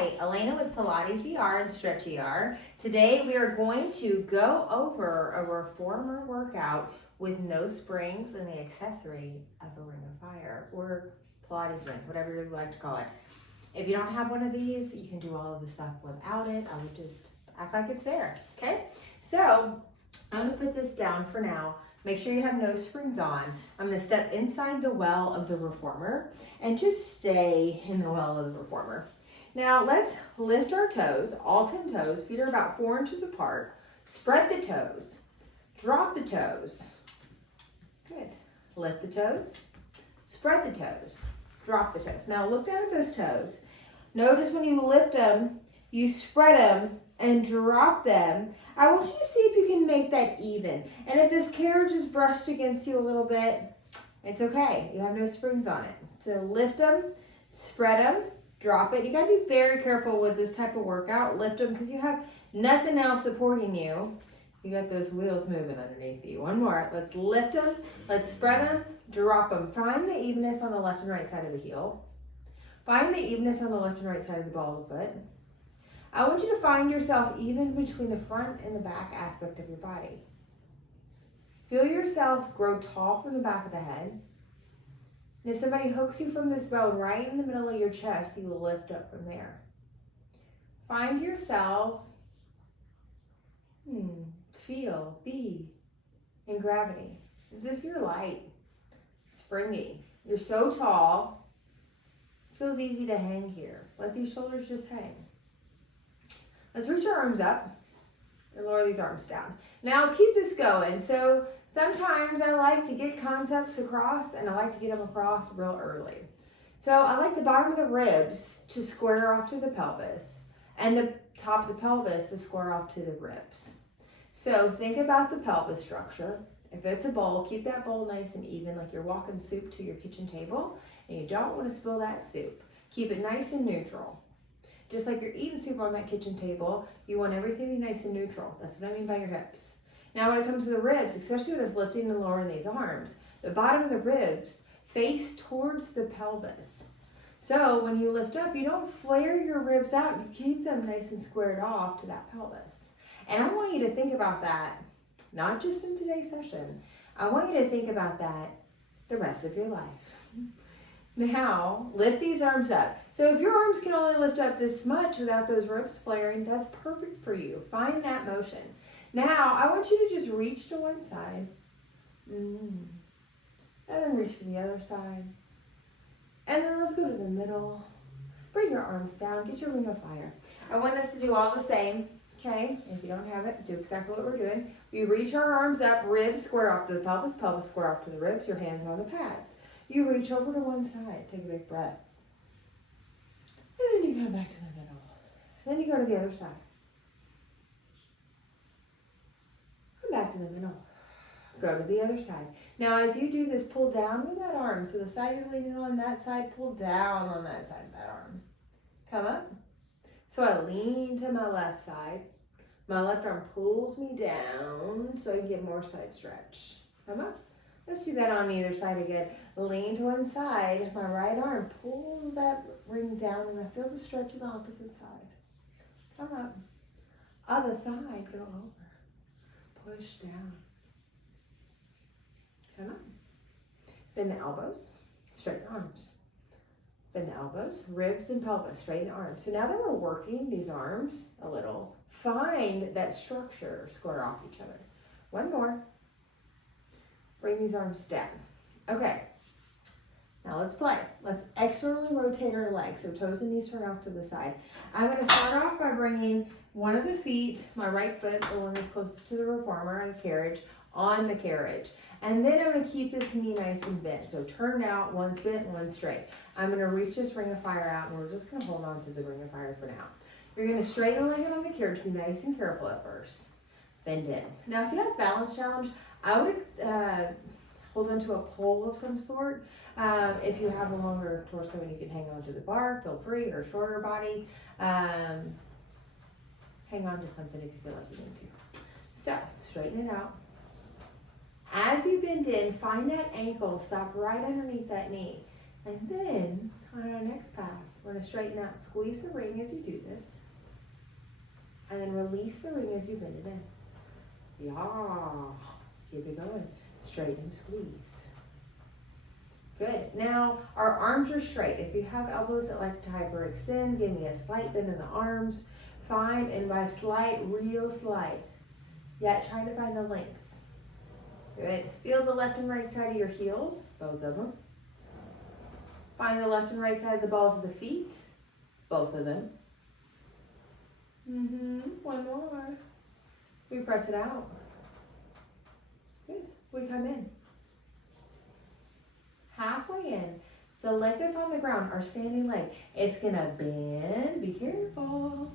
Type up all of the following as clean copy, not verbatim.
Hi, Elena with Pilates ER and Stretch ER. Today we are going to go over a reformer workout with no springs and the accessory of a ring of fire or Pilates ring, whatever you like to call it. If you don't have one of these, you can do all of the stuff without it. I would just act like it's there, okay? So I'm gonna put this down for now. Make sure you have no springs on. I'm gonna step inside the well of the reformer and just stay in the well of the reformer. Now let's lift our toes, all 10 toes. Feet are about 4 inches apart. Spread the toes, drop the toes. Good. Lift the toes, spread the toes, drop the toes. Now look down at those toes. Notice when you lift them, you spread them and drop them. I want you to see if you can make that even. And if this carriage is brushed against you a little bit, it's okay. You have no springs on it. So lift them, spread them, drop it. You gotta be very careful with this type of workout. Lift them because you have nothing else supporting you. You got those wheels moving underneath you. One more. Let's lift them. Let's spread them, drop them. Find the evenness on the left and right side of the heel. Find the evenness on the left and right side of the ball of the foot. I want you to find yourself even between the front and the back aspect of your body. Feel yourself grow tall from the back of the head. And if somebody hooks you from this bone right in the middle of your chest, you will lift up from there. Find yourself, feel, be in gravity. As if you're light, springy. You're so tall, it feels easy to hang here. Let these shoulders just hang. Let's reach our arms up and lower these arms down. Now keep this going. So sometimes I like to get concepts across and I like to get them across real early. So I like the bottom of the ribs to square off to the pelvis and the top of the pelvis to square off to the ribs. So think about the pelvis structure. If it's a bowl, keep that bowl nice and even like you're walking soup to your kitchen table and you don't want to spill that soup. Keep it nice and neutral. Just like you're eating soup on that kitchen table, you want everything to be nice and neutral. That's what I mean by your hips. Now when it comes to the ribs, especially with us lifting and lowering these arms, the bottom of the ribs face towards the pelvis. So when you lift up, you don't flare your ribs out. You keep them nice and squared off to that pelvis. And I want you to think about that, not just in today's session. I want you to think about that the rest of your life. Now, lift these arms up. So if your arms can only lift up this much without those ribs flaring, that's perfect for you. Find that motion. Now, I want you to just reach to one side. And then reach to the other side. And then let's go to the middle. Bring your arms down. Get your ring of fire. I want us to do all the same. Okay? If you don't have it, do exactly what we're doing. We reach our arms up, ribs square off to the pelvis, pelvis square off to the ribs, your hands on the pads. You reach over to one side, take a big breath. And then you come back to the middle. Then you go to the other side. Come back to the middle. Go to the other side. Now as you do this, pull down with that arm. So the side you're leaning on that side, pull down on that side of that arm. Come up. So I lean to my left side. My left arm pulls me down so I can get more side stretch. Come up. Let's do that on either side again. Lean to one side. My right arm pulls that ring down and I feel the stretch on the opposite side. Come up. Other side, go over. Push down. Come up. Bend the elbows, straighten the arms. Bend the elbows, ribs and pelvis, straighten the arms. So now that we're working these arms a little, find that structure, square off each other. One more. Bring these arms down. Okay, now let's play. Let's externally rotate our legs, so toes and knees turn off to the side. I'm gonna start off by bringing one of the feet, my right foot, the one that's closest to the reformer, the carriage, on the carriage. And then I'm gonna keep this knee nice and bent. So turned out, one's bent, one's straight. I'm gonna reach this ring of fire out and we're just gonna hold on to the ring of fire for now. You're gonna straighten the leg on the carriage, be nice and careful at first. Bend in. Now if you have a balance challenge, I would hold onto a pole of some sort. If you have a longer torso and you can hang on to the bar, feel free, or shorter body. Hang on to something if you feel like you need to. So, straighten it out. As you bend in, find that ankle, stop right underneath that knee. And then on our next pass, we're gonna straighten out. Squeeze the ring as you do this. And then release the ring as you bend it in. Yeah. Keep it going. Straight and squeeze. Good. Now, our arms are straight. If you have elbows that like to hyperextend, give me a slight bend in the arms. Fine. And by slight, real slight. Yet, try to find the length. Good. Feel the left and right side of your heels, both of them. Find the left and right side of the balls of the feet, both of them. One more. We press it out. Good. We come in. Halfway in, the leg that's on the ground, our standing leg, it's gonna bend, be careful.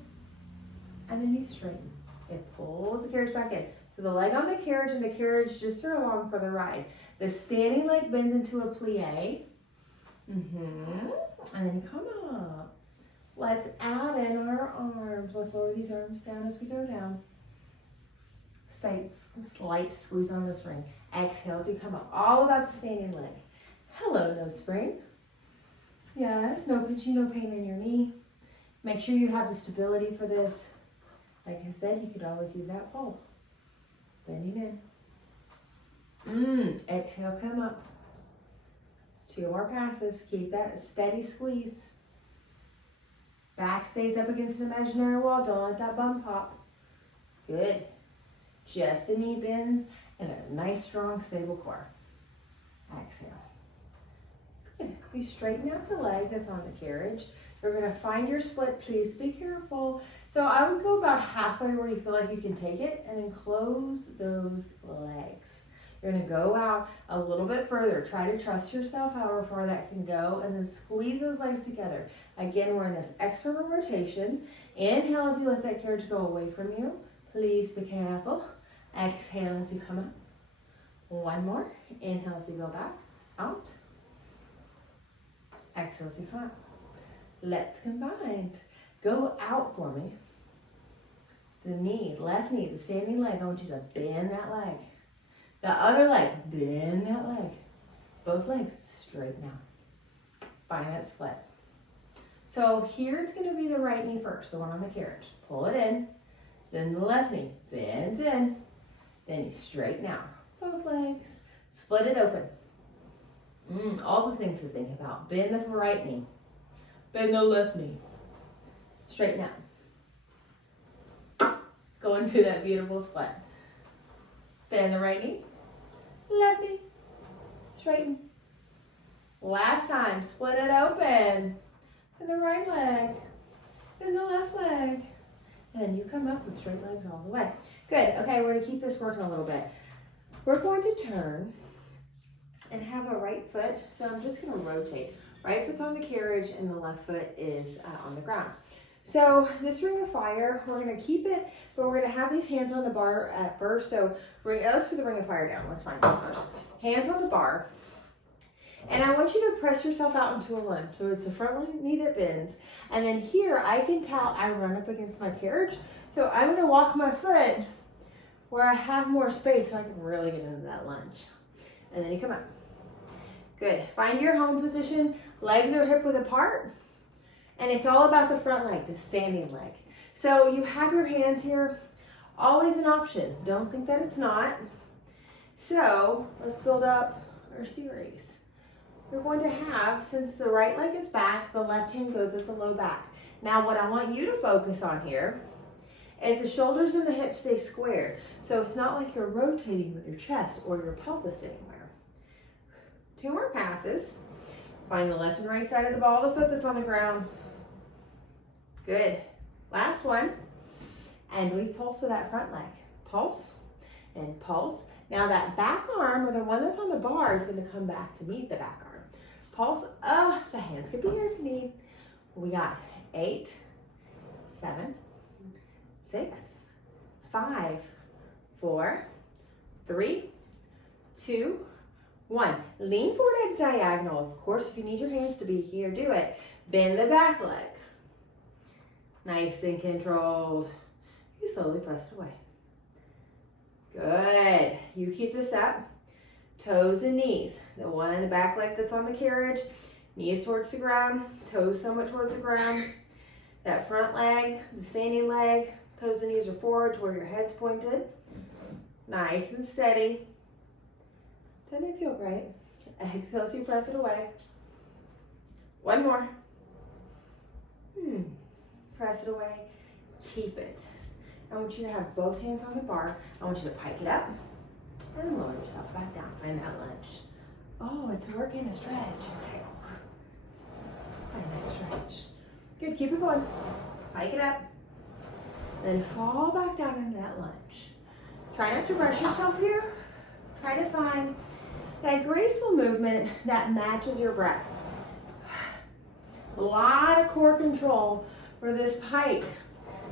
And then you straighten. It pulls the carriage back in. So the leg on the carriage and the carriage just are along for the ride. The standing leg bends into a plie. And then you come up. Let's add in our arms. Let's lower these arms down as we go down. Slight squeeze on this ring. Exhale as you come up. All about the standing leg. Hello, no spring. Yes, no pinching, no pain in your knee. Make sure you have the stability for this. Like I said, you could always use that pole. Bending in. Exhale, come up. 2 more passes. Keep that steady squeeze. Back stays up against an imaginary wall. Don't let that bum pop. Good. Just the knee bends and a nice, strong, stable core. Exhale. Good. You straighten out the leg that's on the carriage. You're going to find your split. Please be careful. So I would go about halfway where you feel like you can take it and then close those legs. You're going to go out a little bit further. Try to trust yourself however far that can go and then squeeze those legs together. Again, we're in this external rotation. Inhale as you let that carriage go away from you. Please be careful. Exhale as you come up. One more. Inhale as you go back. Out. Exhale as you come up. Let's combine. Go out for me. The knee, left knee, the standing leg. I want you to bend that leg. The other leg, bend that leg. Both legs straighten out. Find that split. So here it's going to be the right knee first, the one on the carriage. Pull it in. Then the left knee bends in. Then you straighten out. Both legs. Split it open. All the things to think about. Bend the right knee. Bend the left knee. Straighten out. Go into that beautiful split. Bend the right knee. Left knee. Straighten. Last time. Split it open. And the right leg. And the left leg. And then you come up with straight legs all the way. Good. Okay, we're going to keep this working a little bit. We're going to turn and have a right foot. So I'm just going to rotate. Right foot's on the carriage and the left foot is on the ground. So this ring of fire, we're going to keep it, but we're going to have these hands on the bar at first. So let's put the ring of fire down. Let's find this first. Hands on the bar. And I want you to press yourself out into a lunge. So it's the front knee that bends. And then here, I can tell I run up against my carriage. So I'm going to walk my foot where I have more space so I can really get into that lunge. And then you come up. Good. Find your home position. Legs are hip width apart. And it's all about the front leg, the standing leg. So you have your hands here. Always an option. Don't think that it's not. So let's build up our series. We're going to have, since the right leg is back, the left hand goes at the low back. Now what I want you to focus on here is the shoulders and the hips stay squared. So it's not like you're rotating with your chest or your pelvis anywhere. 2 more passes. Find the left and right side of the ball of the foot that's on the ground. Good. Last one. And we pulse with that front leg. Pulse and pulse. Now that back arm, or the one that's on the bar, is going to come back to meet the back arm. Pulse. The hands could be here if you need. We got 8, 7, 6, 5, 4, 3, 2, 1. Lean forward at diagonal. Of course, if you need your hands to be here, do it. Bend the back leg. Nice and controlled. You slowly press it away. Good. You keep this up. Toes and knees. The one in the back leg that's on the carriage. Knees towards the ground, toes somewhat towards the ground. That front leg, the standing leg, toes and knees are forward to where your head's pointed. Nice and steady. Doesn't it feel great? Exhale as you press it away. One more. Press it away. Keep it. I want you to have both hands on the bar. I want you to pike it up and lower yourself back down. Find that lunge. Oh, it's a work and a stretch. Exhale. Find that stretch. Good, keep it going. Pike it up. Then fall back down into that lunge. Try not to rush yourself here. Try to find that graceful movement that matches your breath. A lot of core control for this pike.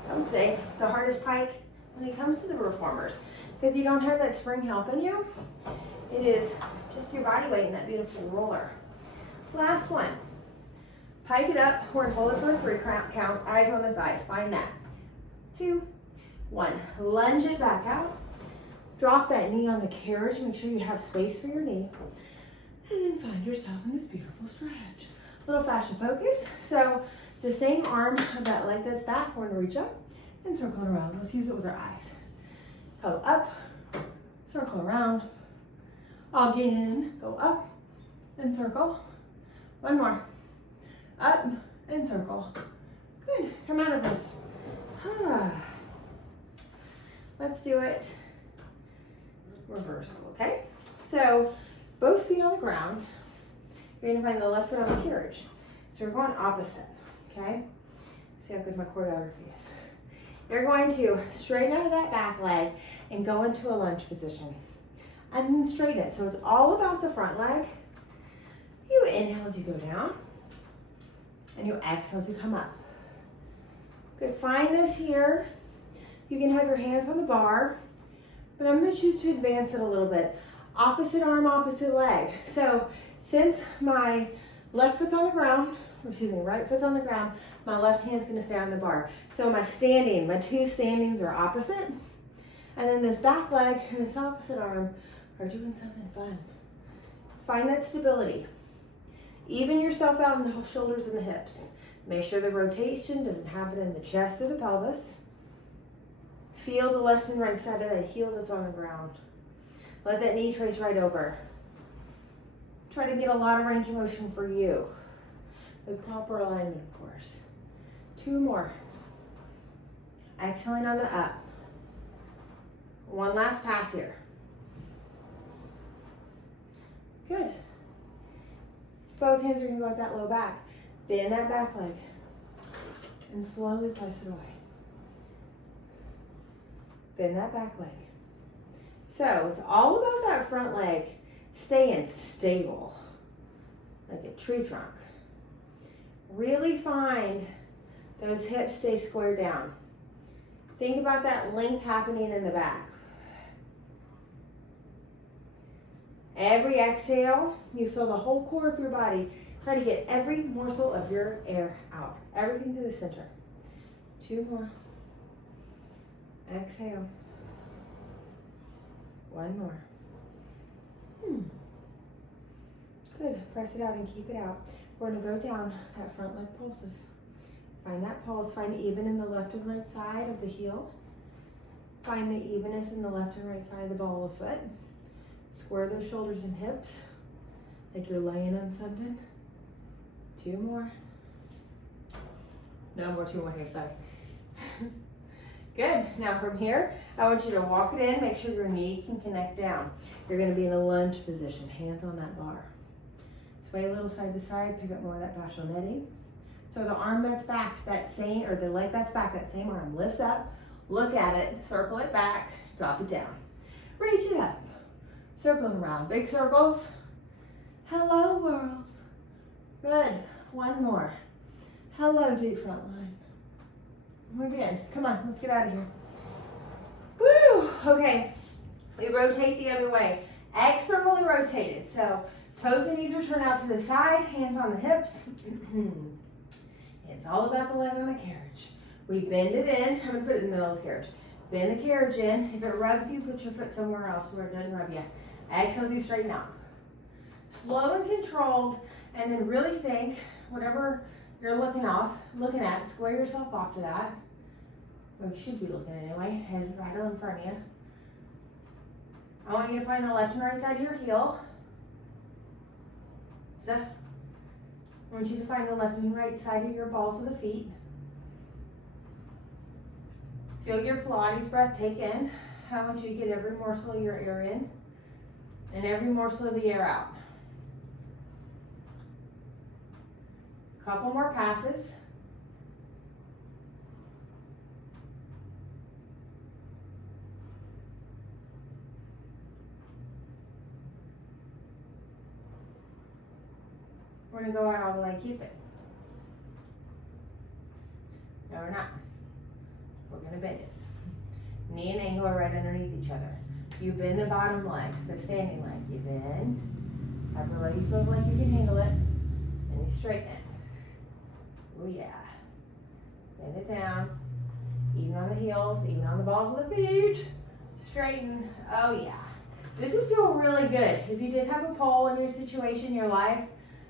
I would say the hardest pike when it comes to the reformers, because you don't have that spring helping you. It is just your body weight in that beautiful roller. Last one. Pike it up. We're gonna hold it for a 3 count. Eyes on the thighs. Find that. 2, 1. Lunge it back out. Drop that knee on the carriage. Make sure you have space for your knee. And then find yourself in this beautiful stretch. Little fascia focus. So the same arm of that leg that's back, we're gonna reach up and circle it around. Let's use it with our eyes. Go up, circle around. Again, go up and circle. One more. Up and circle. Good, come out of this. Let's do it reversal, okay? So both feet on the ground. You're gonna find the left foot on the carriage. So we're going opposite, okay? See how good my choreography is. You're going to straighten out of that back leg and go into a lunge position. And then straighten it. So it's all about the front leg. You inhale as you go down. And you exhale as you come up. Good, find this here. You can have your hands on the bar, but I'm gonna choose to advance it a little bit. Opposite arm, opposite leg. So since my left foot's on the ground, right foot's on the ground, my left hand's gonna stay on the bar. So my 2 standings are opposite. And then this back leg and this opposite arm are doing something fun. Find that stability. Even yourself out in the shoulders and the hips. Make sure the rotation doesn't happen in the chest or the pelvis. Feel the left and right side of that heel that's on the ground. Let that knee trace right over. Try to get a lot of range of motion for you. With proper alignment, of course. 2 more. Exhaling on the up. One last pass here. Good. Both hands are going to go at that low back. Bend that back leg. And slowly press it away. Bend that back leg. So it's all about that front leg staying stable, like a tree trunk. Really find those hips stay squared down. Think about that length happening in the back. Every exhale, you feel the whole core of your body. Try to get every morsel of your air out. Everything to the center. 2 more. Exhale. 1 more. Good. Press it out and keep it out. We're going to go down that front leg pulses. Find that pulse. Find even in the left and right side of the heel. Find the evenness in the left and right side of the ball of foot. Square those shoulders and hips like you're laying on something. 2 more. No more, 2 more here, sorry. Good. Now from here, I want you to walk it in, make sure your knee can connect down. You're going to be in a lunge position, hands on that bar. Sway a little side to side, pick up more of that fascial netting. So the arm that's back, or the leg that's back, that same arm lifts up, look at it, circle it back, drop it down. Reach it up, circle it around, big circles. Hello world. Good. 1 more. Hello deep front line. Move in. Come on, let's get out of here. Woo! Okay, we rotate the other way. Externally rotated. So toes and knees return out to the side, hands on the hips. It's all about the leg on the carriage. We bend it in. I'm gonna put it in the middle of the carriage. Bend the carriage in. If it rubs you, put your foot somewhere else where it doesn't rub you. Exhale as you straighten out. Slow and controlled And then really think, whatever you're looking at, square yourself off to that. Or you should be looking anyway, head right on in front of you. I want you to find the left and right side of your heel. So, I want you to find the left and right side of your balls of the feet. Feel your Pilates breath take in. I want you to get every morsel of your air in and every morsel of the air out. A couple more passes. We're going to go out all the way, keep it. No, we're not. We're going to bend it. Knee and ankle are right underneath each other. You bend the bottom leg, the standing leg. You bend, upper leg, you feel like you can handle it, and you straighten it. Oh yeah. Bend it down. Even on the heels, even on the balls of the feet. Straighten. Oh yeah. This would feel really good. If you did have a pole in your situation, in your life,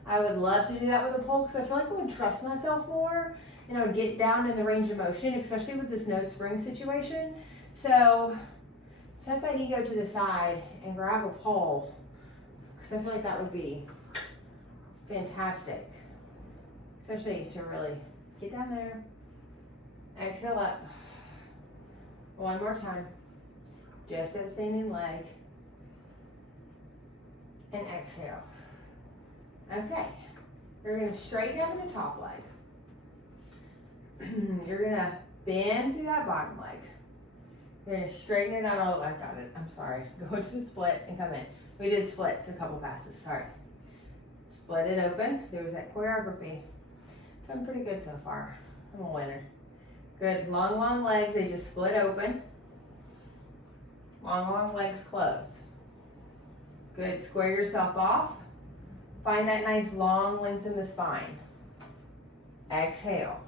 I would love to do that with a pole because I feel like I would trust myself more and I would get down in the range of motion, especially with this no spring situation. So set that ego to the side and grab a pole because I feel like that would be fantastic, especially to really get down there. Exhale up. One more time. Just that standing leg. And exhale. Okay, you're going to straighten out the top leg. You're going to bend through that bottom leg. You're going to straighten it out all the way. I got it. I'm sorry. Go into the split and come in. We did splits a couple passes. Sorry. Split it open. There was that choreography. Done pretty good so far. I'm a winner. Good. Long, long legs. They just split open. Long, long legs close. Good. Square yourself off. Find that nice long length in the spine. Exhale.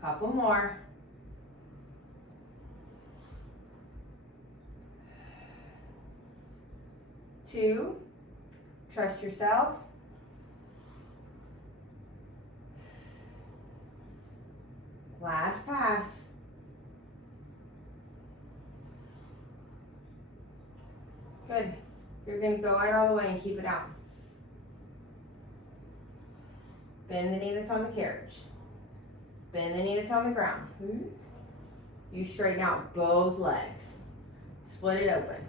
Couple more. Two. Trust yourself. Last pass. Good. You're going to go out all the way and keep it out. Bend the knee that's on the carriage. Bend the knee that's on the ground. You straighten out both legs. Split it open.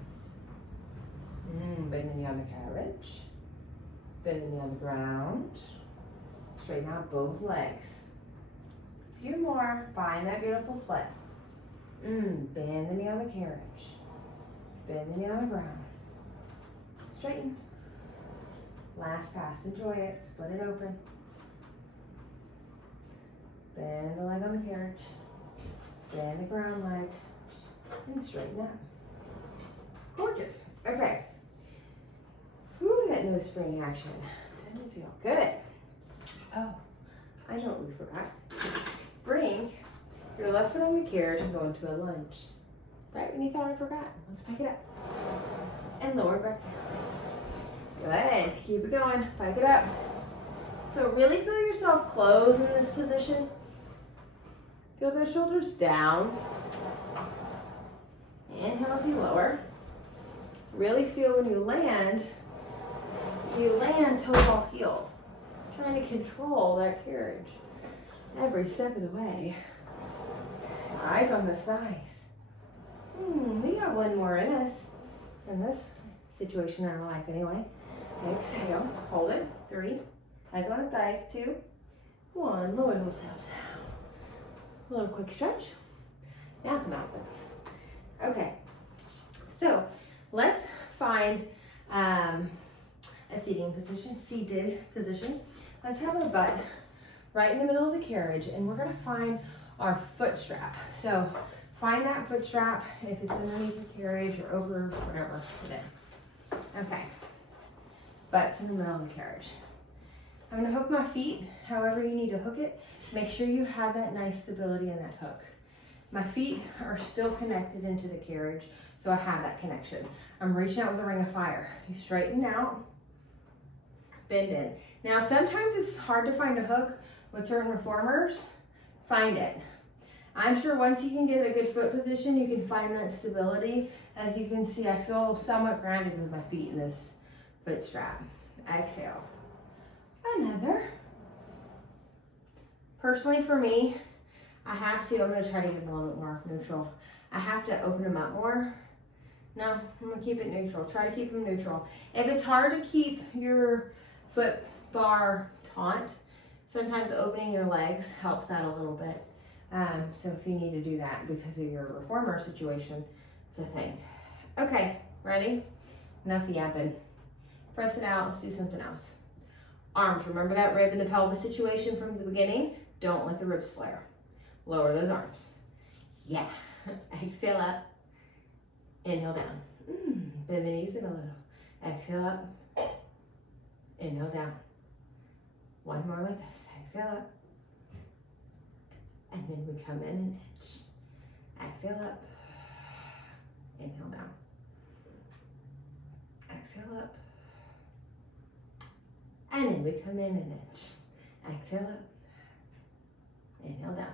Bend the knee on the carriage. Bend the knee on the ground. Straighten out both legs. A few more. Find that beautiful split. Bend the knee on the carriage. Bend the knee on the ground. Straighten. Last pass. Enjoy it. Split it open. Bend the leg on the carriage. Bend the ground leg. And straighten up. Gorgeous. Okay. Whew, that no spring action. Doesn't feel good. Oh, I know what we forgot. Bring your left foot on the carriage and go into a lunge. Right when you thought I forgot. Let's pick it up. And lower it back down. Good. Keep it going. Pike it up. So really feel yourself close in this position. Feel those shoulders down. Inhale as you lower. Really feel when you land toe ball heel. Trying to control that carriage every step of the way. Eyes on the thighs. We got one more in us in this situation in our life anyway. Exhale, hold it. 3, eyes on the thighs. 2, 1, lower those hips down. A little quick stretch. Now come out with it. Okay, so let's find a seated position. Let's have our butt right in the middle of the carriage, and we're gonna find our foot strap. So find that foot strap if it's underneath the carriage or over, whatever, put it. Okay, butt's in the middle of the carriage. I'm gonna hook my feet however you need to hook it. Make sure you have that nice stability in that hook. My feet are still connected into the carriage, so I have that connection. I'm reaching out with a ring of fire. You straighten out. bend in. Now, sometimes it's hard to find a hook with certain reformers. Find it. I'm sure once you can get a good foot position, you can find that stability. As you can see, I feel somewhat grounded with my feet in this foot strap. Exhale. Another. Personally, for me, I have to, I'm gonna try to get them a little bit more neutral. I have to open them up more. No, I'm gonna keep it neutral. Try to keep them neutral. If it's hard to keep your foot bar taut, sometimes opening your legs helps that a little bit. So if you need to do that because of your reformer situation, it's a thing. Okay, ready? Enough yapping. Press it out, let's do something else. Arms, remember that rib in the pelvis situation from the beginning? Don't let the ribs flare. Lower those arms. Yeah, exhale up, inhale down. Bend the knees in a little. Exhale up, inhale down. One more like this, exhale up. And then we come in an inch. Exhale up, inhale down. Exhale up. And then we come in an inch. Exhale up, inhale down.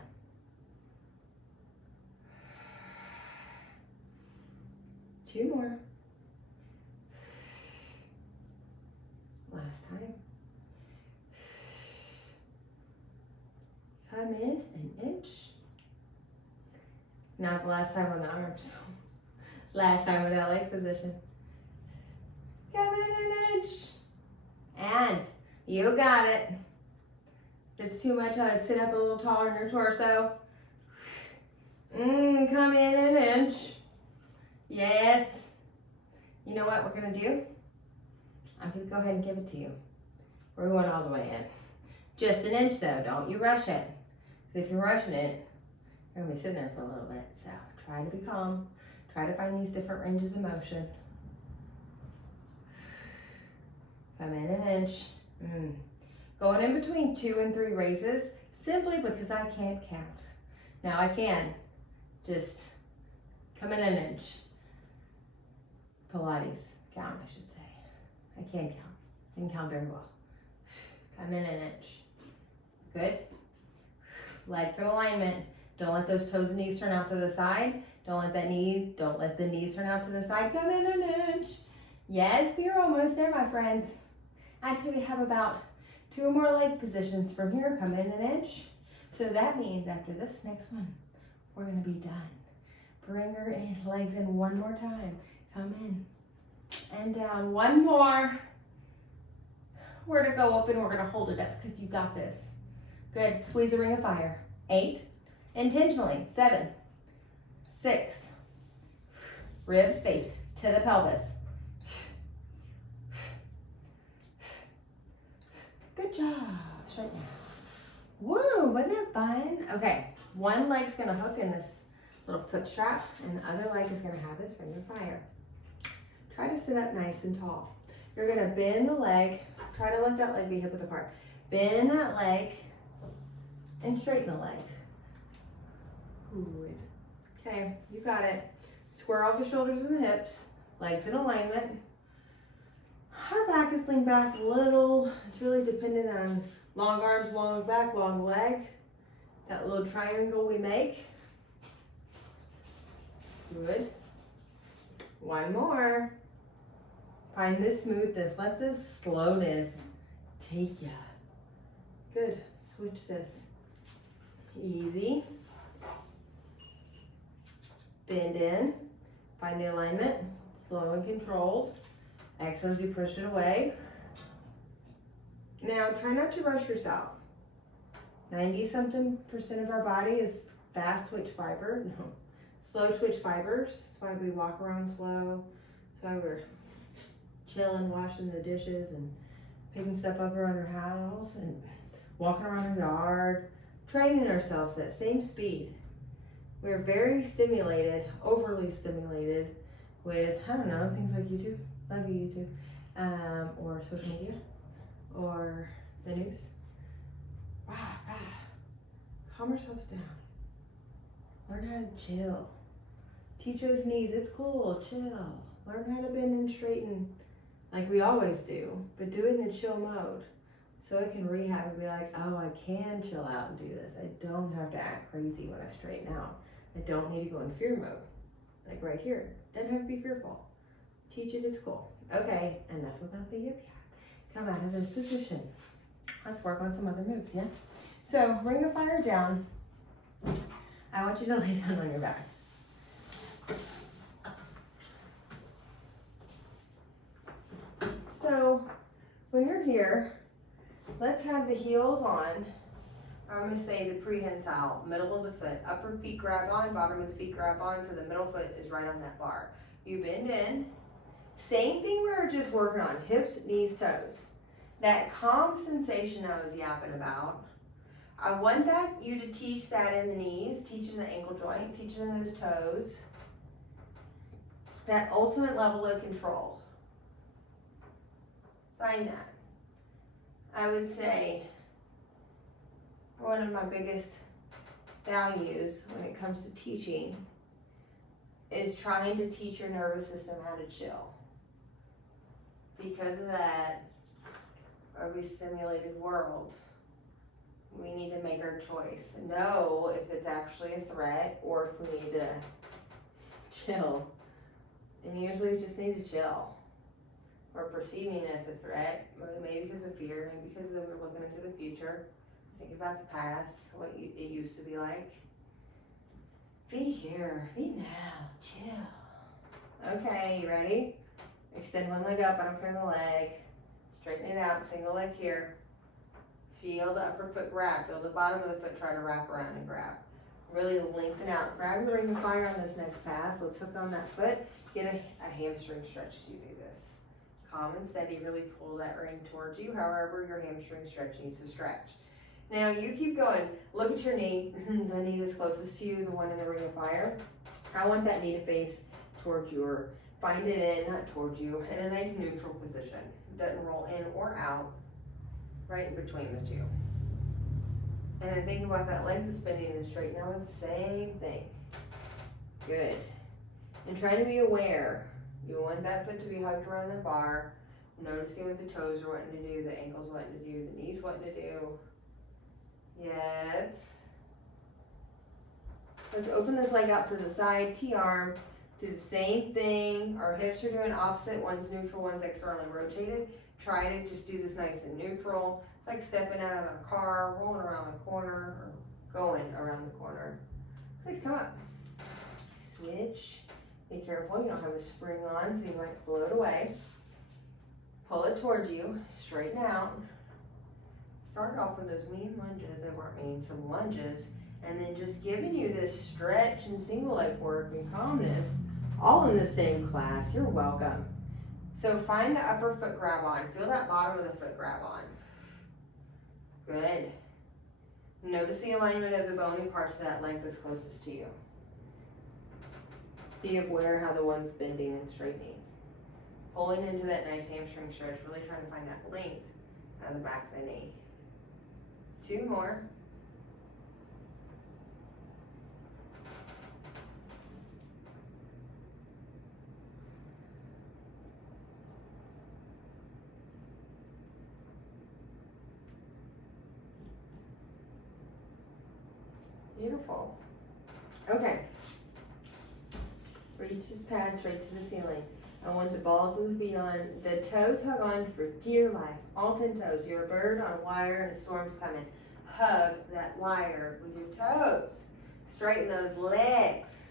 Two more. Last time. Come in an inch. Not the last time on the arms. Last time with that leg position. Come in an inch. And you got it. If it's too much, I would sit up a little taller in your torso. Come in an inch. Yes. You know what we're gonna do? I'm gonna go ahead and give it to you. We're going all the way in. Just an inch though, don't you rush it. If you're rushing it, you're gonna be sitting there for a little bit. So try to be calm. Try to find these different ranges of motion. Come in an inch. Going in between 2 and 3 raises simply because I can't count. Now I can. Just come in an inch. Pilates count, I should say. I can count. I can count very well. Come in an inch. Good. Legs in alignment. Don't let those toes and knees turn out to the side. Don't let the knees turn out to the side. Come in an inch. Yes, we're almost there, my friends. I see we have about 2 more leg positions from here. Come in an inch. So that means after this next one, we're gonna be done. Bring her in, legs in one more time. Come in and down. One more. We're gonna go open, we're gonna hold it up because you got this. Good, squeeze a ring of fire. 8, intentionally. 7, 6, ribs face to the pelvis. Good job, straight now. Woo, wasn't that fun? Okay, one leg's gonna hook in this little foot strap and the other leg is gonna have this ring of fire. Try to sit up nice and tall. You're gonna bend the leg, try to let that leg be hip width apart. Bend that leg and straighten the leg. Good. Okay, you got it. Square off the shoulders and the hips, legs in alignment. Our back is leaned back a little. It's really dependent on long arms, long back, long leg. That little triangle we make. Good. One more. Find this smoothness. Let this slowness take ya. Good. Switch this. Easy. Bend in. Find the alignment. Slow and controlled. Exhale as you push it away. Now try not to rush yourself. 90-something% of our body is fast twitch fiber. No. Slow twitch fibers. That's why we walk around slow. That's why we're chilling, washing the dishes and picking stuff up around our house and walking around our yard, training ourselves at same speed. We're very stimulated, overly stimulated with, I don't know, things like YouTube. Love you, YouTube. Or social media, or the news. Calm ourselves down. Learn how to chill. Teach those knees, it's cool, chill. Learn how to bend and straighten like we always do, but do it in a chill mode. So I can rehab and be like, oh, I can chill out and do this. I don't have to act crazy when I straighten out. I don't need to go in fear mode. Like right here, don't have to be fearful. Teach it at school. Okay, enough about the yip yak. Come out of this position. Let's work on some other moves, yeah? So ring of fire down. I want you to lay down on your back. So when you're here, let's have the heels on. I'm going to say the prehensile, middle of the foot, upper feet grab on, bottom of the feet grab on, so the middle foot is right on that bar. You bend in. Same thing we were just working on, hips, knees, toes. That calm sensation I was yapping about, I want you to teach that in the knees, teaching the ankle joint, teaching in those toes. That ultimate level of control. Find that. I would say one of my biggest values when it comes to teaching is trying to teach your nervous system how to chill. Because of that overstimulated world, we need to make our choice. Know if it's actually a threat or if we need to chill. And usually we just need to chill. We're perceiving it as a threat, maybe because of fear, maybe because we're looking into the future. Think about the past, what it used to be like. Be here, be now, chill. Okay, you ready? Extend one leg up, I don't care the leg. Straighten it out, single leg here. Feel the upper foot grab, feel the bottom of the foot try to wrap around and grab. Really lengthen out. Grab your ring of fire on this next pass. Let's hook on that foot. Get a hamstring stretch as you do this. Calm and steady, really pull that ring towards you, however your hamstring stretch needs to stretch. Now you keep going. Look at your knee. The knee that's closest to you is the one in the ring of fire. I want that knee to face towards your, find it in, not towards you, in a nice neutral position. Doesn't roll in or out, right in between the two. And then think about that leg that's bending and straight. Now with the same thing. Good. And try to be aware. You want that foot to be hugged around the bar. Noticing what the toes are wanting to do, the ankles wanting to do, the knees wanting to do. Yes. Let's open this leg out to the side, T-arm. Do the same thing. Our hips are doing opposite. One's neutral, one's externally rotated. Try to just do this nice and neutral. It's like stepping out of the car, rolling around the corner, or going around the corner. Good, come up. Switch. Be careful, you don't have a spring on, so you might float away. Pull it towards you, straighten out. Started off with those mean lunges, they weren't mean, some lunges, and then just giving you this stretch and single leg work and calmness, all in the same class. You're welcome. So find the upper foot grab on, feel that bottom of the foot grab on. Good. Notice the alignment of the bony parts of that leg that's closest to you. Be aware how the one's bending and straightening. Pulling into that nice hamstring stretch, really trying to find that length out of the back of the knee. 2 more. Beautiful. Okay. Reach this pad straight to the ceiling. I want the balls of the feet on. The toes hug on for dear life. All 10 toes. You're a bird on a wire and a storm's coming. Hug that wire with your toes. Straighten those legs.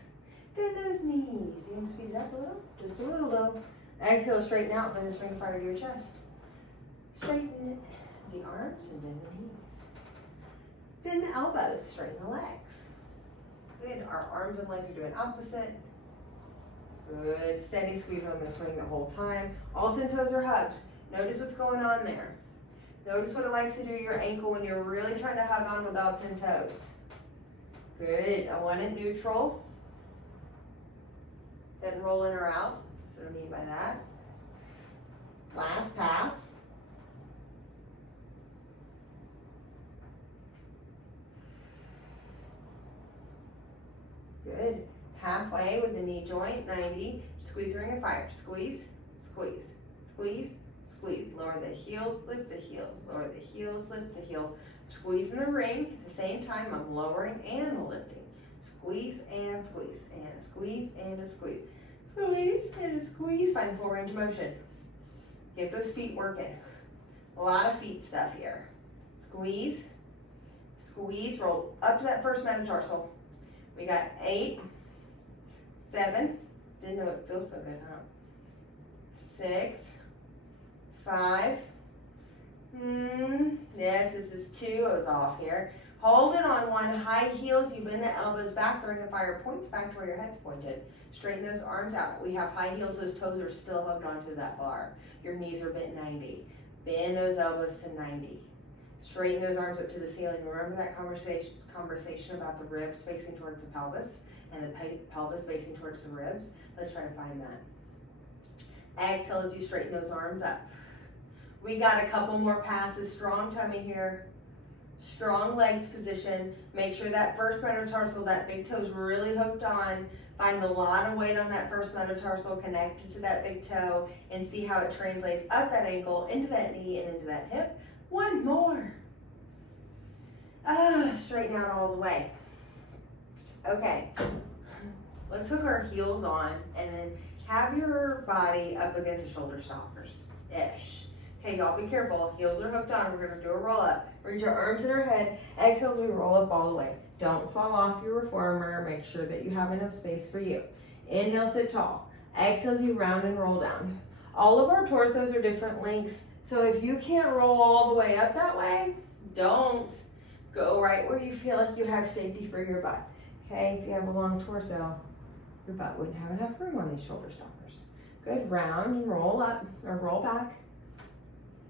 Bend those knees. You can speed it up a little. Just a little though. Exhale, straighten out. Bend the ring of fire to your chest. Straighten the arms and bend the knees. Bend the elbows. Straighten the legs. Good. Our arms and legs are doing opposite. Good. Steady squeeze on this ring the whole time. All 10 toes are hugged. Notice what's going on there. Notice what it likes to do to your ankle when you're really trying to hug on with all 10 toes. Good. I want it neutral. Doesn't roll in or out. That's what I mean by that. Last pass. Good. Halfway with the knee joint, 90. Squeeze the ring of fire. Squeeze, squeeze, squeeze, squeeze. Lower the heels, lift the heels. Lower the heels, lift the heels. Squeeze in the ring. At the same time, I'm lowering and lifting. Squeeze and squeeze, and a squeeze and a squeeze. Squeeze and a squeeze. Find the full range of motion. Get those feet working. A lot of feet stuff here. Squeeze, squeeze, roll up to that first metatarsal. We got 8, 7, didn't know it feels so good, huh? 6, 5, yes, this is 2, I was off here. Hold it on one, high heels, you bend the elbows back, the ring of fire points back to where your head's pointed. Straighten those arms out. We have high heels, those toes are still hooked onto that bar. Your knees are bent 90. Bend those elbows to 90. Straighten those arms up to the ceiling. Remember that conversation about the ribs facing towards the pelvis and the pelvis facing towards the ribs? Let's try to find that. Exhale as you straighten those arms up. We got a couple more passes. Strong tummy here. Strong legs position. Make sure that first metatarsal, that big toe's really hooked on. Find a lot of weight on that first metatarsal connected to that big toe and see how it translates up that ankle, into that knee, and into that hip. One more. Straighten out all the way. Okay. Let's hook our heels on and then have your body up against the shoulder stoppers-ish. Okay, y'all be careful. Heels are hooked on. We're going to do a roll up. Reach our arms in our head. Exhale as we roll up all the way. Don't fall off your reformer. Make sure that you have enough space for you. Inhale, sit tall. Exhale as you round and roll down. All of our torsos are different lengths. So if you can't roll all the way up that way, don't. Go right where you feel like you have safety for your butt. Okay, if you have a long torso, your butt wouldn't have enough room on these shoulder stoppers. Good, round and roll up or roll back.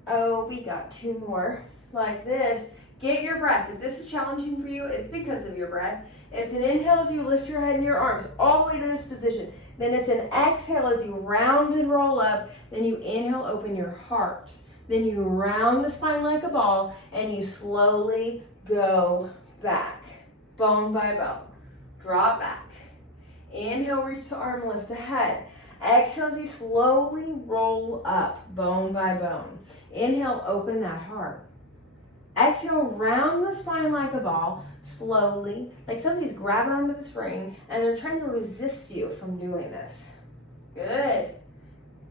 Oh, we got 2 more like this. Get your breath. If this is challenging for you, it's because of your breath. It's an inhale as you lift your head and your arms all the way to this position. Then it's an exhale as you round and roll up. Then you inhale, open your heart. Then you round the spine like a ball and you slowly go back, bone by bone. Drop back. Inhale, reach the arm, lift the head. Exhale as you slowly roll up, bone by bone. Inhale, open that heart. Exhale, round the spine like a ball, slowly, like somebody's grabbing onto the spring and they're trying to resist you from doing this. Good.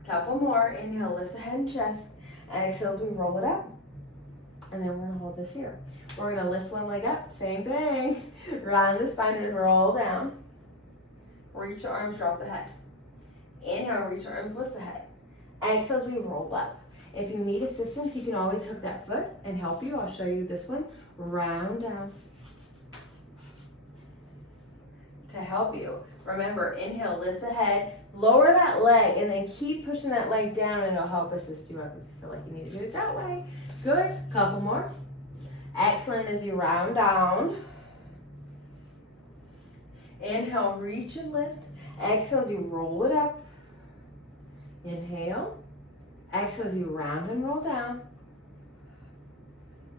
Couple more. Inhale, lift the head and chest. Exhale as we roll it up. And then we're gonna hold this here. We're gonna lift one leg up, same thing. Round the spine and roll down. Reach your arms, drop the head. Inhale, reach your arms, lift the head. Exhale as we roll up. If you need assistance, you can always hook that foot and help you. I'll show you this one. Round down. To help you, remember, inhale, lift the head, lower that leg, and then keep pushing that leg down and it'll help assist you up if you feel like you need to do it that way. Good, couple more. Excellent as you round down. Inhale, reach and lift. Exhale as you roll it up. Inhale. Exhale as you round and roll down.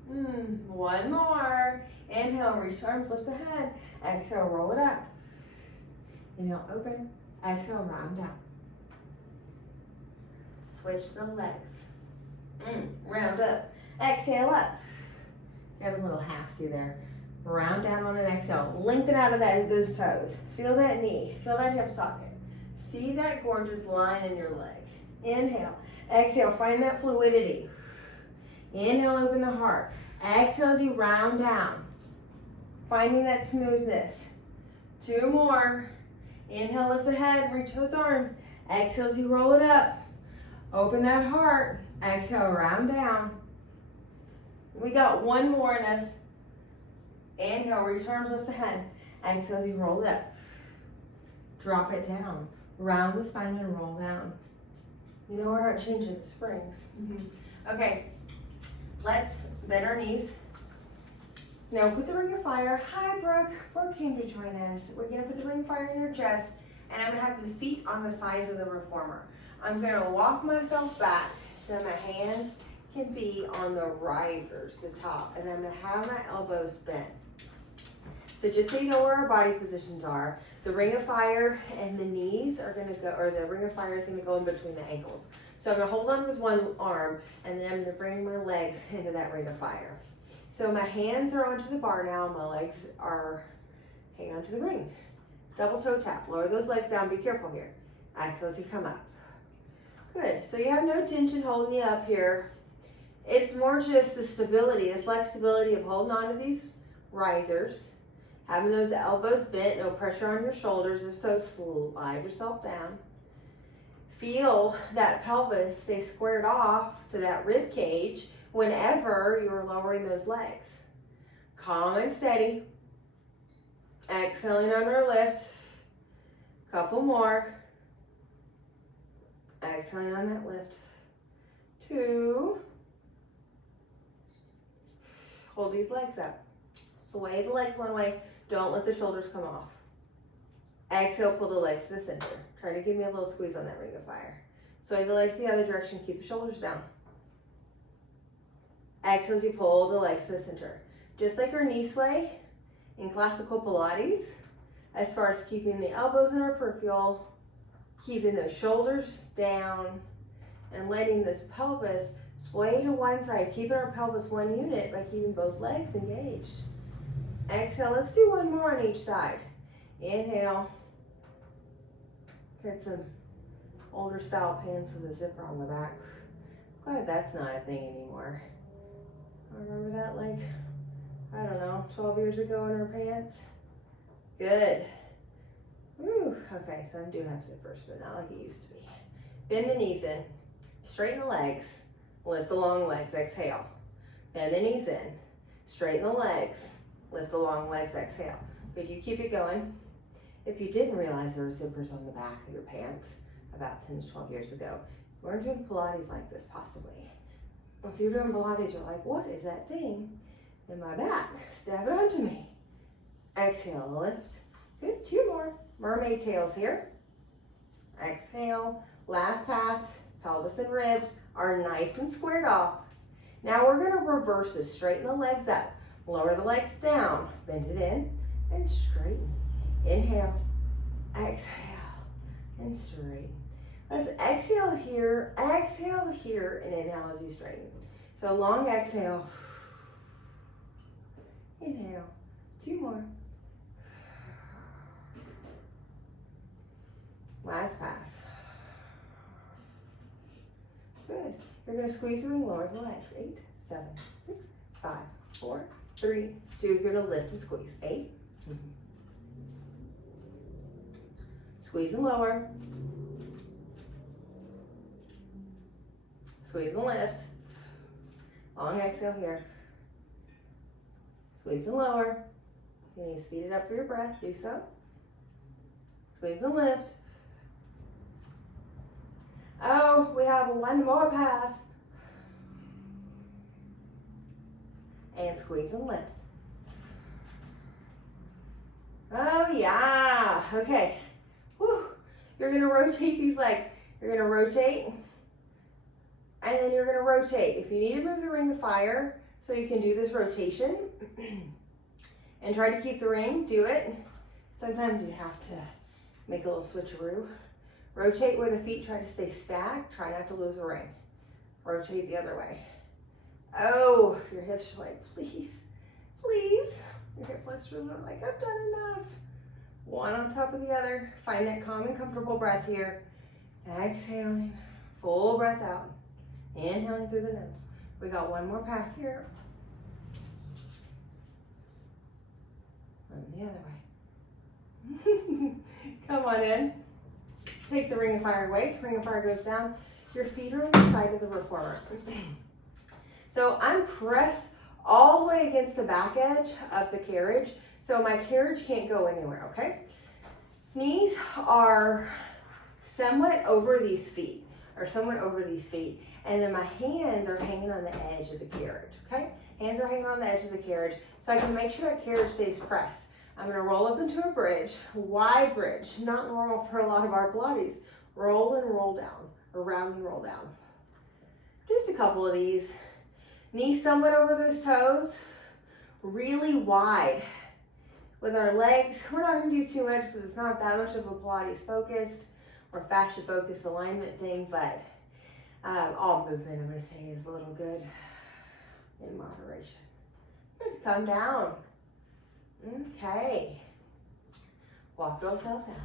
One more. Inhale, reach arms, lift the head. Exhale, roll it up. Inhale, open. Exhale, round down. Switch the legs. Round up. Exhale up. Got a little half-C there. Round down on an exhale. Lengthen out of those toes. Feel that knee. Feel that hip socket. See that gorgeous line in your leg. Inhale. Exhale. Find that fluidity. Inhale, open the heart. Exhale as you round down. Finding that smoothness. 2 more. Inhale, lift the head. Reach those arms. Exhale as you roll it up. Open that heart. Exhale, round down. We got 1 more in us. Inhale, reach arms, lift the head. Exhale as you roll it up. Drop it down. Round the spine and roll down. You know we're not changing the springs. Okay, let's bend our knees. Now put the ring of fire. Hi, Brooke. Brooke came to join us. We're gonna put the ring of fire in your chest, and I'm gonna have the feet on the sides of the reformer. I'm gonna walk myself back so my hands can be on the risers, the top, and I'm gonna have my elbows bent. So just so you know where our body positions are, the ring of fire and the knees are gonna go, or the ring of fire is gonna go in between the ankles. So I'm gonna hold on with one arm, and then I'm gonna bring my legs into that ring of fire. So my hands are onto the bar now, my legs are hanging onto the ring. Double toe tap, lower those legs down, be careful here. Exhale as you come up. Good, so you have no tension holding you up here. It's more just the stability, the flexibility of holding on to these risers, having those elbows bent, no pressure on your shoulders, if so, slide yourself down. Feel that pelvis stay squared off to that rib cage whenever you're lowering those legs. Calm and steady. Exhaling under a lift. Couple more. Exhaling on that lift. 2. Hold these legs up. Sway the legs one way. Don't let the shoulders come off. Exhale, pull the legs to the center. Try to give me a little squeeze on that ring of fire. Sway the legs the other direction. Keep the shoulders down. Exhale as you pull the legs to the center. Just like our knee sway in classical Pilates, as far as keeping the elbows in our peripheral, keeping those shoulders down, and letting this pelvis sway to one side, keeping our pelvis one unit by keeping both legs engaged. Exhale, let's do one more on each side. Inhale. Get some older style pants with a zipper on the back. Glad that's not a thing anymore. I remember that like, I don't know, 12 years ago in our pants. Good. Woo. Okay, so I do have zippers, but not like it used to be. Bend the knees in. Straighten the legs. Lift the long legs. Exhale. Bend the knees in. Straighten the legs. Lift the long legs. Exhale. Good, you keep it going. If you didn't realize there were zippers on the back of your pants about 10 to 12 years ago, you weren't doing Pilates like this, possibly. If you're doing Pilates, you're like, what is that thing in my back? Stab it onto me. Exhale, lift. Good, 2 more. Mermaid tails here. Exhale, last pass. Pelvis and ribs are nice and squared off. Now we're gonna reverse this. Straighten the legs up. Lower the legs down. Bend it in and straighten. Inhale, exhale, and straighten. Let's exhale here, and inhale as you straighten. So long exhale. Inhale, 2 more. Last pass. Good. You're going to squeeze the ring, lower the legs. 8, 7, 6, 5, 4, 3, 2. You're going to lift and squeeze. 8. Squeeze and lower. Squeeze and lift. Long exhale here. Squeeze and lower. You need to speed it up for your breath. Do so. Squeeze and lift. Oh, we have one more pass. And squeeze and lift. Oh, yeah. Okay. Whew. You're going to rotate these legs. You're going to rotate. And then you're going to rotate. If you need to move the ring of fire so you can do this rotation and try to keep the ring, do it. Sometimes you have to make a little switcheroo. Rotate where the feet try to stay stacked. Try not to lose the ring. Rotate the other way. Oh, your hips are like, please, please. Your hip flexors are like, I've done enough. One on top of the other. Find that calm and comfortable breath here. Exhaling, full breath out. Inhaling through the nose. We got one more pass here. And the other way. Come on in. Take the ring of fire away. Ring of fire goes down. Your feet are on the side of the reformer. So I'm pressed all the way against the back edge of the carriage, so my carriage can't go anywhere, okay? Knees are somewhat over these feet, and then my hands are hanging on the edge of the carriage, okay? Hands are hanging on the edge of the carriage, so I can make sure that carriage stays pressed. I'm gonna roll up into a bridge, wide bridge, not normal for a lot of our Pilates. Roll and roll down, or round and roll down. Just a couple of these. Knees somewhat over those toes, really wide. With our legs, we're not gonna do too much because it's not that much of a Pilates focused or fascia focused alignment thing, but All movement, I'm going to say, is a little good in moderation. Good. Come down. Okay. Walk yourself down.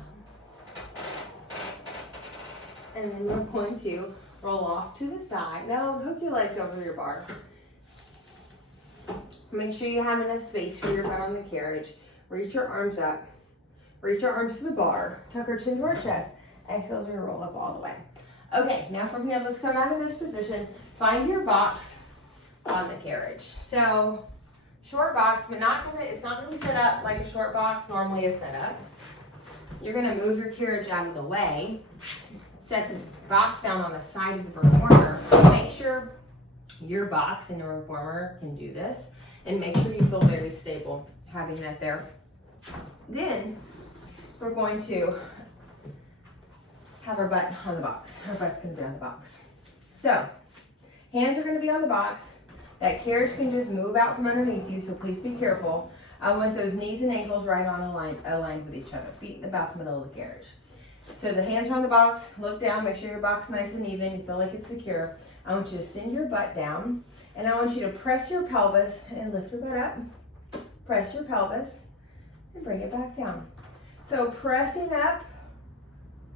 And then we're going to roll off to the side. Now hook your legs over your bar. Make sure you have enough space for your butt on the carriage. Reach your arms up. Reach your arms to the bar. Tuck our chin to our chest. Exhale as we roll up all the way. Okay, now from here, let's come out of this position. Find your box on the carriage. So, short box, but it's not gonna be set up like a short box normally is set up. You're gonna move your carriage out of the way. Set this box down on the side of the reformer. Make sure your box and the reformer can do this. And make sure you feel very stable having that there. Then, we're going to have our butt on the box. Our butt's gonna be on the box. So, hands are gonna be on the box. That carriage can just move out from underneath you, so please be careful. I want those knees and ankles right on aligned with each other. Feet in about the middle of the carriage. So the hands are on the box. Look down, make sure your box is nice and even. You feel like it's secure. I want you to send your butt down, and I want you to press your pelvis and lift your butt up. Press your pelvis and bring it back down. So pressing up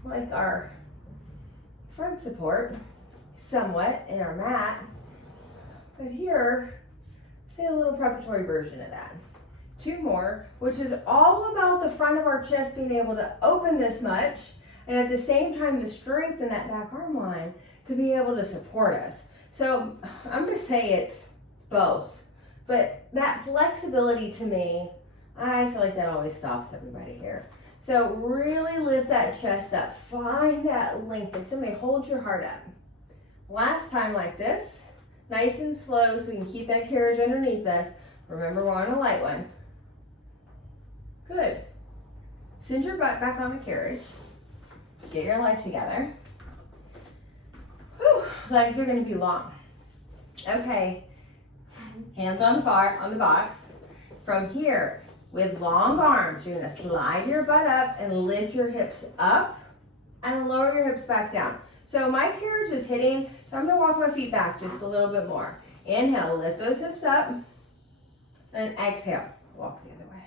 like our front support somewhat in our mat, but here, say a little preparatory version of that. 2 more, which is all about the front of our chest being able to open this much, and at the same time to strengthen that back arm line to be able to support us. So I'm gonna say it's both, but that flexibility to me, I feel like that always stops everybody here. So really lift that chest up, find that length, and somebody hold your heart up. Last time like this, nice and slow so we can keep that carriage underneath us. Remember, we're on a light one. Good. Send your butt back on the carriage. Get your life together. Whew, legs are going to be long. Okay, hands on the box. From here, with long arms, you're going to slide your butt up and lift your hips up and lower your hips back down. So my carriage is hitting, so I'm going to walk my feet back just a little bit more. Inhale, lift those hips up, and exhale, walk the other way.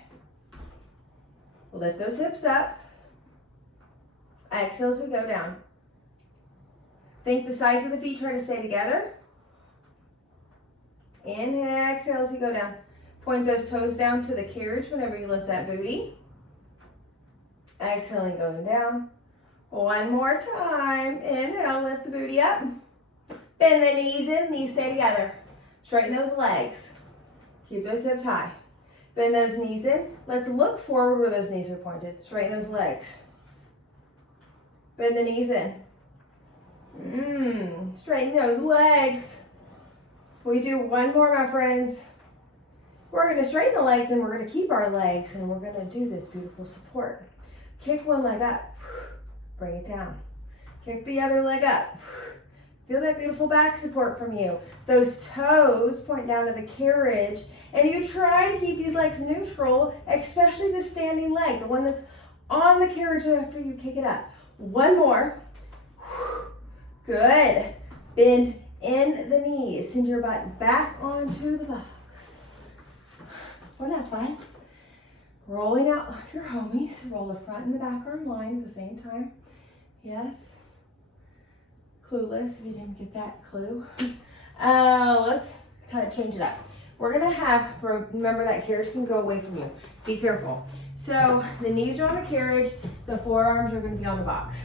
Lift those hips up, exhale as we go down. Think the sides of the feet try to stay together. Inhale, exhale as you go down. Point those toes down to the carriage whenever you lift that booty. Exhaling, going down. One more time. Inhale, lift the booty up. Bend the knees in, knees stay together. Straighten those legs. Keep those hips high. Bend those knees in. Let's look forward where those knees are pointed. Straighten those legs. Bend the knees in. Straighten those legs. We do one more, my friends. We're going to straighten the legs and we're going to keep our legs and we're going to do this beautiful support. Kick one leg up. Bring it down. Kick the other leg up. Feel that beautiful back support from you. Those toes point down to the carriage, and you try to keep these legs neutral, especially the standing leg, the one that's on the carriage after you kick it up. One more. Good. Bend in the knees. Send your butt back onto the box. Wasn't that fun? Rolling out your homies. Roll the front and the back arm line at the same time. Yes. Clueless if you didn't get that clue. Let's kind of change it up. We're going to have, remember that carriage can go away from you. Be careful. So the knees are on the carriage. The forearms are going to be on the box.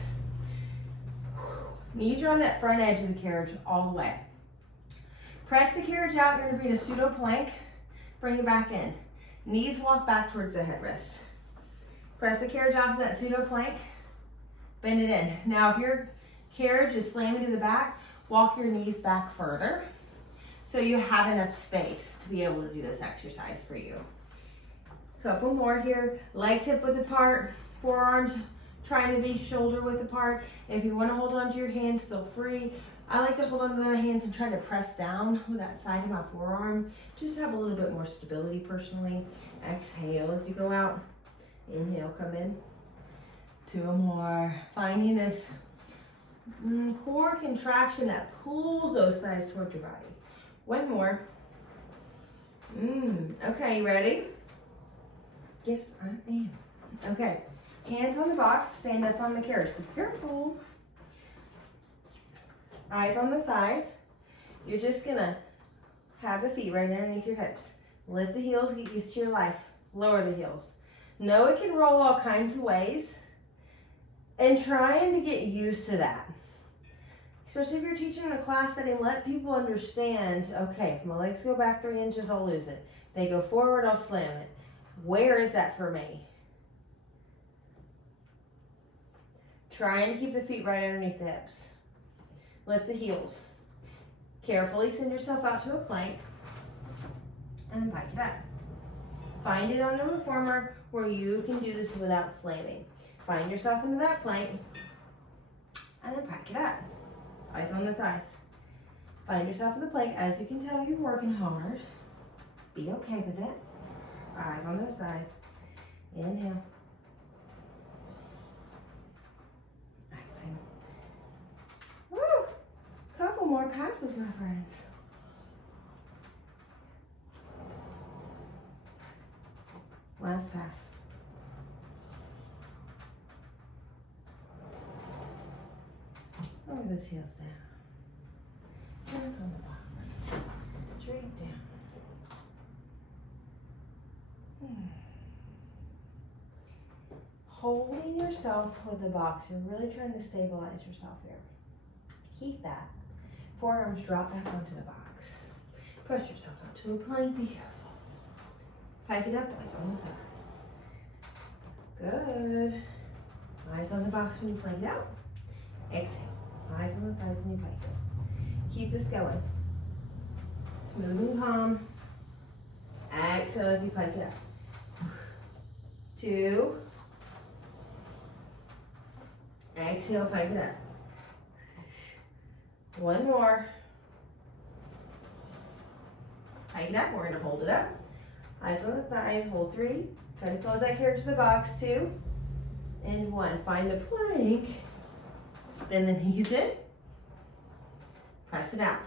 Knees are on that front edge of the carriage all the way. Press the carriage out. You're going to be in a pseudo plank. Bring it back in. Knees walk back towards the headrest. Press the carriage out to that pseudo plank. Bend it in. Now if your carriage is slamming to the back, walk your knees back further so you have enough space to be able to do this exercise for you. Couple more here. Legs hip width apart, forearms trying to be shoulder width apart. If you want to hold on to your hands, feel free. I like to hold on to my hands and try to press down with that side of my forearm. Just to have a little bit more stability personally. Exhale as you go out. Inhale, come in. 2 more. Finding this Core contraction that pulls those thighs towards your body. One more. Okay, you ready? Yes, I am. Okay, hands on the box, stand up on the carriage. Be careful. Eyes on the thighs. You're just gonna have the feet right underneath your hips. Lift the heels, get used to your life. Lower the heels. Know it can roll all kinds of ways, and trying to get used to that. Especially if you're teaching in a class setting, let people understand, okay, if my legs go back 3 inches, I'll lose it. They go forward, I'll slam it. Where is that for me? Trying to keep the feet right underneath the hips. Lift the heels. Carefully send yourself out to a plank and then pike it up. Find it on the reformer where you can do this without slamming. Find yourself into that plank and then pike it up. Eyes on the thighs. Find yourself in the plank. As you can tell, you're working hard. Be okay with it. Eyes on those thighs. Inhale. Exhale. Woo! Couple more passes, my friends. Last pass. Lower those heels down. Hands on the box. Straight down. Holding yourself with the box. You're really trying to stabilize yourself here. Keep that. Forearms drop back onto the box. Push yourself out to a plank. Be careful. Pike it up. Eyes on the thighs. Good. Eyes on the box when you plank out. Exhale. Eyes on the thighs when you pike it. Keep this going. Smooth and calm. Exhale as you pike it up. 2. Exhale, pike it up. 1 more. Pike it up. We're going to hold it up. Eyes on the thighs. Hold 3. Try to close that carriage to the box. 2 and 1. Find the plank. Bend the knees in. Press it out.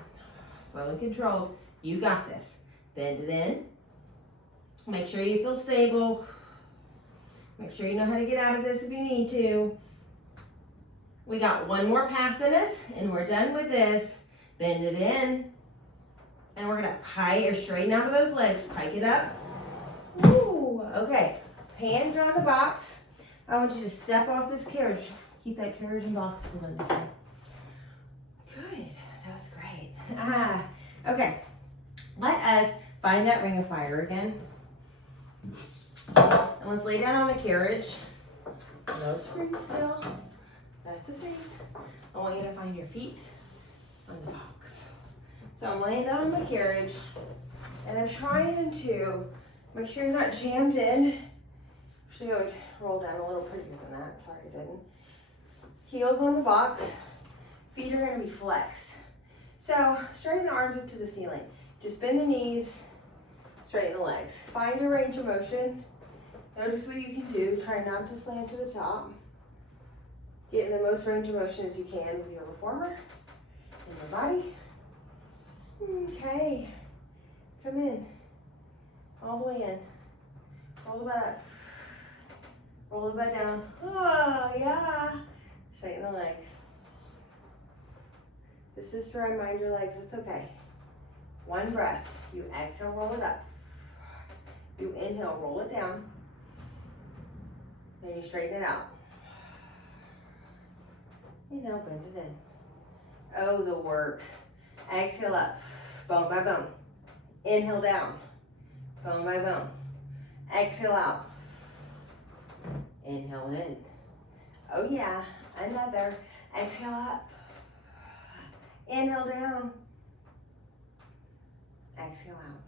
Slow and controlled. You got this. Bend it in. Make sure you feel stable. Make sure you know how to get out of this if you need to. We got 1 more pass in us, and we're done with this. Bend it in. And we're gonna pike or straighten out of those legs. Pike it up. Woo. Okay. Hands are on the box. I want you to step off this carriage. Keep that carriage and box pulled in. Good. That was great. Okay. Let us find that ring of fire again. And let's lay down on the carriage. No spring still. That's the thing. I want you to find your feet on the box. So I'm laying down on the carriage and I'm trying to make sure you're not jammed in. Actually, I would roll down a little prettier than that. Sorry, I didn't. Heels on the box. Feet are going to be flexed. So straighten the arms up to the ceiling. Just bend the knees, straighten the legs. Find your range of motion. Notice what you can do. Try not to slam to the top. Get in the most range of motion as you can with your reformer and your body. Okay. Come in. All the way in. Roll the butt up. Roll the butt down. Oh, yeah. Straighten the legs. This is to remind your legs it's okay. 1 breath. You exhale, roll it up. You inhale, roll it down. Then you straighten it out. Inhale, bend it in. Oh, the work. Exhale up, bone by bone. Inhale down, bone by bone. Exhale out. Inhale in. Oh yeah, another. Exhale up. Inhale down. Exhale out.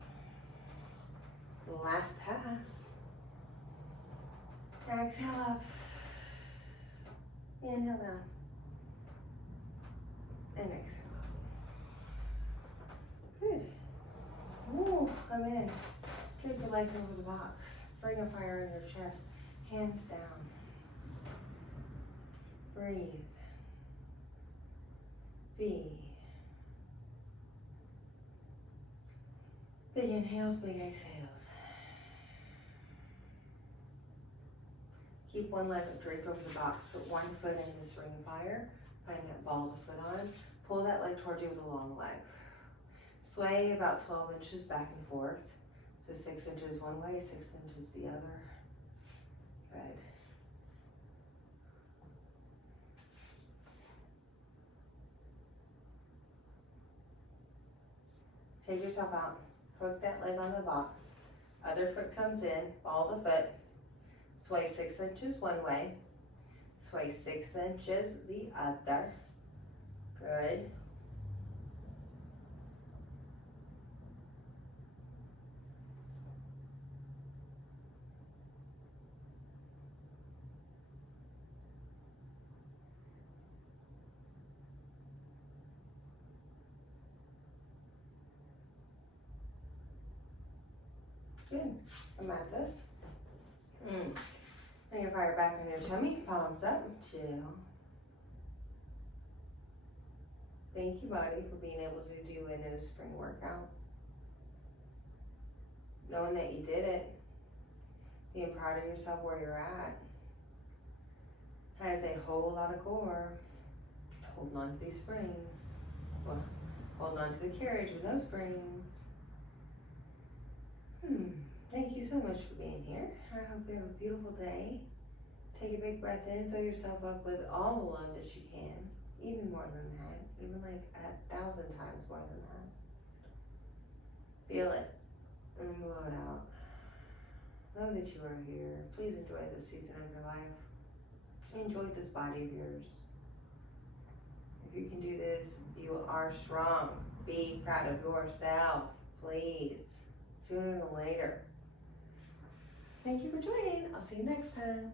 Last pass. Exhale up. Inhale down. And exhale out. Good. Woo, come in. Drape your legs over the box. Bring a fire in your chest. Hands down. Breathe. B. Big inhales, big exhales. Keep one leg draped over the box. Put one foot in this ring fire. Find that ball to foot on. Pull that leg towards you with a long leg. Sway about 12 inches back and forth. So 6 inches one way, 6 inches the other. Good. Take yourself out. Hook that leg on the box. Other foot comes in, ball to foot. Sway 6 inches one way. Sway 6 inches the other. Good. Good. Come at this. Bring your fire back on your tummy. Palms up. Chill. Thank you, body, for being able to do a no spring workout. Knowing that you did it. Being proud of yourself where you're at. Has a whole lot of core. Holding on to these springs. Well, holding on to the carriage with no springs. Thank you so much for being here. I hope you have a beautiful day. Take a big breath in, fill yourself up with all the love that you can. Even more than that. Even like 1,000 times more than that. Feel it and blow it out. Know that you are here. Please enjoy this season of your life. Enjoy this body of yours. If you can do this, you are strong. Be proud of yourself, please. Sooner than later. Thank you for joining. I'll see you next time.